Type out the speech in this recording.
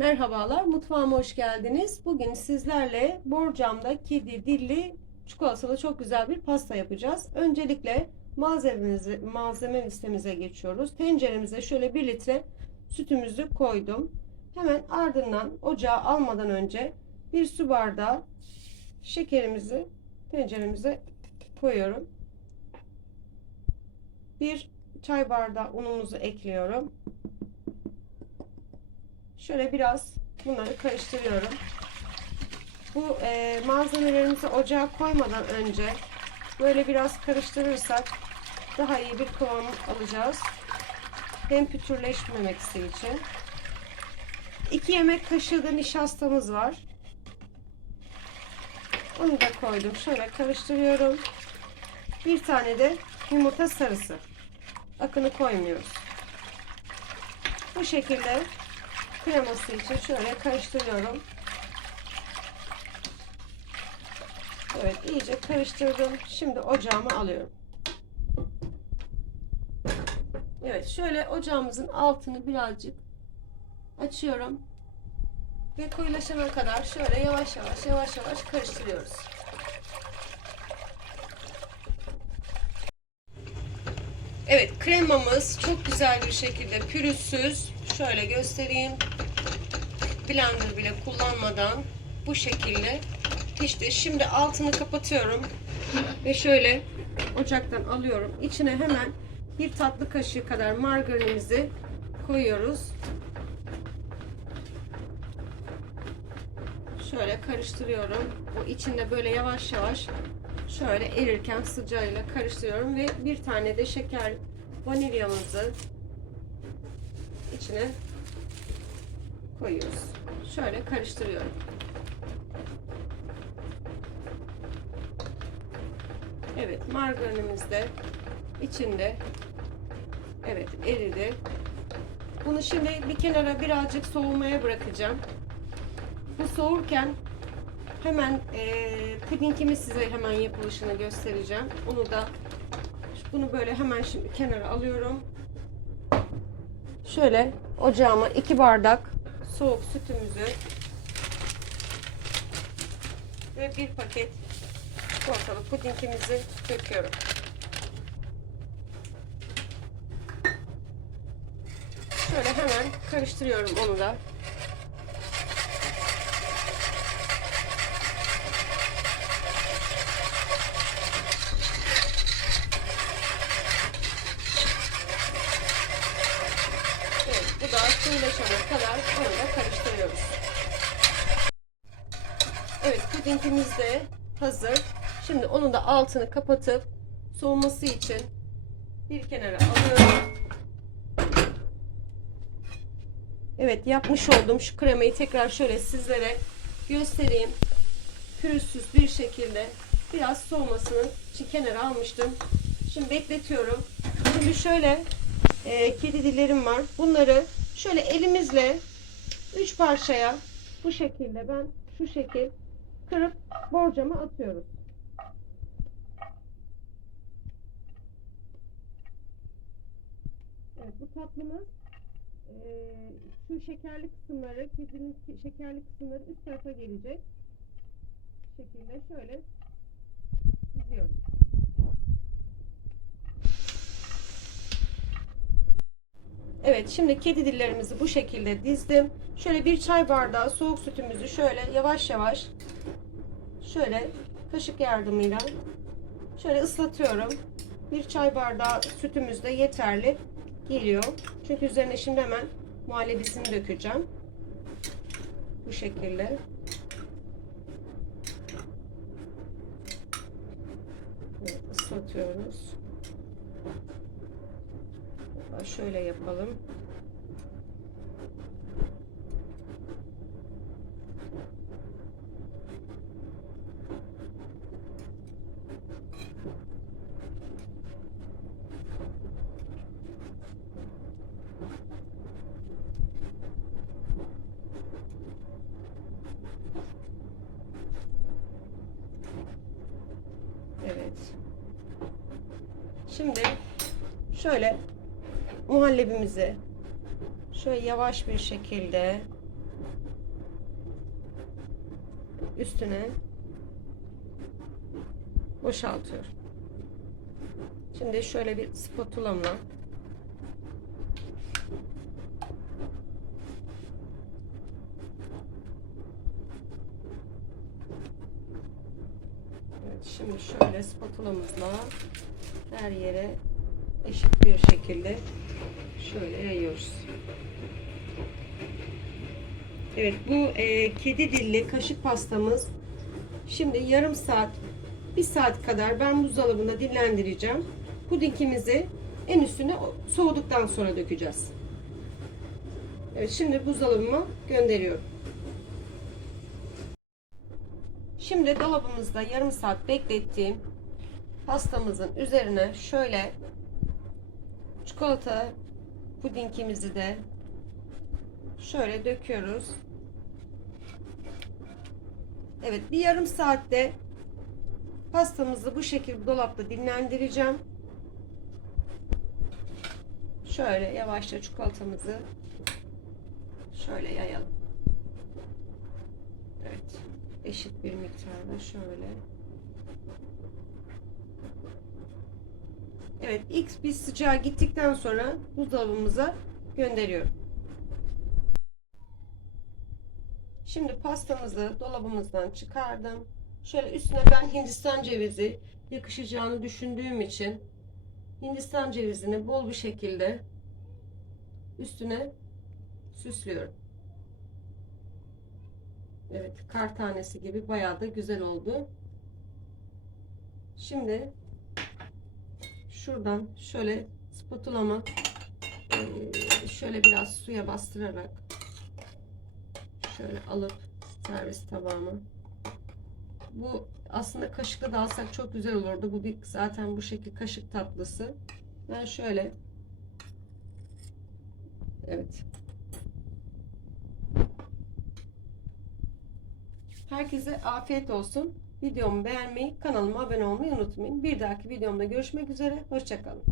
Merhabalar, mutfağıma hoş geldiniz. Bugün sizlerle borcamda kedi dilli çikolatalı çok güzel bir pasta yapacağız. Öncelikle malzememizi, malzeme listemize geçiyoruz. Tenceremize şöyle 1 litre sütümüzü koydum. Hemen ardından ocağa almadan önce bir su bardağı şekerimizi tenceremize koyuyorum. Bir çay bardağı unumuzu ekliyorum. Şöyle biraz bunları karıştırıyorum. Bu e, malzemelerimizi ocağa koymadan önce böyle biraz karıştırırsak daha iyi bir kıvam alacağız. Hem pütürleşmemesi için. 2 yemek kaşığı da nişastamız var. Onu da koydum. Şöyle karıştırıyorum. Bir tane de yumurta sarısı. Akını koymuyoruz. Bu şekilde kreması için şöyle karıştırıyorum. Evet iyice karıştırdım. Şimdi ocağıma alıyorum. Evet şöyle ocağımızın altını birazcık açıyorum. Ve koyulaşana kadar şöyle yavaş yavaş yavaş yavaş karıştırıyoruz. Evet kremamız çok güzel bir şekilde pürüzsüz. Şöyle göstereyim. Blender bile kullanmadan bu şekilde pişti. Şimdi altını kapatıyorum. Ve şöyle ocaktan alıyorum. İçine hemen bir tatlı kaşığı kadar margarinimizi koyuyoruz. Şöyle karıştırıyorum. Bu içinde böyle yavaş yavaş şöyle erirken sıcağıyla karıştırıyorum ve bir tane de şeker vanilyamızı içine koyuyoruz. Şöyle karıştırıyorum. Evet, margarinimiz de içinde. Evet, eridi. Bunu şimdi bir kenara birazcık soğumaya bırakacağım. Bu soğurken hemen e, pudingimi size hemen yapılışını göstereceğim. Onu da bunu böyle hemen şimdi kenara alıyorum. Şöyle ocağıma iki bardak soğuk sütümüzü ve bir paket çikolatalı pudingimizi döküyorum. Şöyle hemen karıştırıyorum onu da. Evet, bu da suyulaşana kadar onu da karıştırıyoruz. Evet, pudingimiz de hazır. Şimdi onun da altını kapatıp soğuması için bir kenara alıyorum. Evet, yapmış olduğum şu kremayı tekrar şöyle sizlere göstereyim. Pürüzsüz bir şekilde biraz soğumasını için kenara almıştım. Şimdi bekletiyorum. Şimdi şöyle e, kedi dillerim var. Bunları şöyle elimizle üç parçaya bu şekilde ben şu şekil kırıp borcama atıyoruz. Evet bu tatlımız e, şu şekerli kısımları kedinin şekerli kısımları üst tarafa gelecek. Şekilde şöyle diziyoruz. Evet şimdi kedi dillerimizi bu şekilde dizdim. Şöyle bir çay bardağı soğuk sütümüzü şöyle yavaş yavaş şöyle kaşık yardımıyla şöyle ıslatıyorum. Bir çay bardağı sütümüz de yeterli geliyor. Çünkü üzerine şimdi hemen muhallebisini dökeceğim. Bu şekilde. Evet, ıslatıyoruz. Şöyle yapalım. Evet. Şimdi şöyle muhallebimizi şöyle yavaş bir şekilde üstüne boşaltıyorum. Şimdi şöyle bir spatulamla Evet, şimdi şöyle spatulamızla her yere eşit bir şekilde şöyle yayıyoruz. Evet bu e, kedi dilli kaşık pastamız şimdi yarım saat bir saat kadar ben buzdolabında dinlendireceğim. Pudingimizi en üstüne soğuduktan sonra dökeceğiz. Evet şimdi buzdolabıma gönderiyorum. Şimdi dolabımızda yarım saat beklettiğim pastamızın üzerine şöyle çikolata pudingimizi de şöyle döküyoruz. Evet bir yarım saatte pastamızı bu şekilde dolapta dinlendireceğim. Şöyle yavaşça çikolatamızı şöyle yayalım. Evet. Eşit miktarda şöyle. Evet ilk bir sıcağı gittikten sonra buzdolabımıza gönderiyorum. Şimdi pastamızı dolabımızdan çıkardım. Şöyle üstüne ben Hindistan cevizi yakışacağını düşündüğüm için Hindistan cevizini bol bir şekilde üstüne süslüyorum. Evet, kar tanesi gibi bayağı da güzel oldu. Şimdi şuradan şöyle spatulama şöyle biraz suya bastırarak şöyle alıp servis tabağıma bu aslında kaşıkla da alsak çok güzel olurdu. Bu bir zaten bu şekil kaşık tatlısı. Ben şöyle Evet. Herkese afiyet olsun. Videomu beğenmeyi, kanalıma abone olmayı unutmayın. Bir dahaki videomda görüşmek üzere. Hoşçakalın.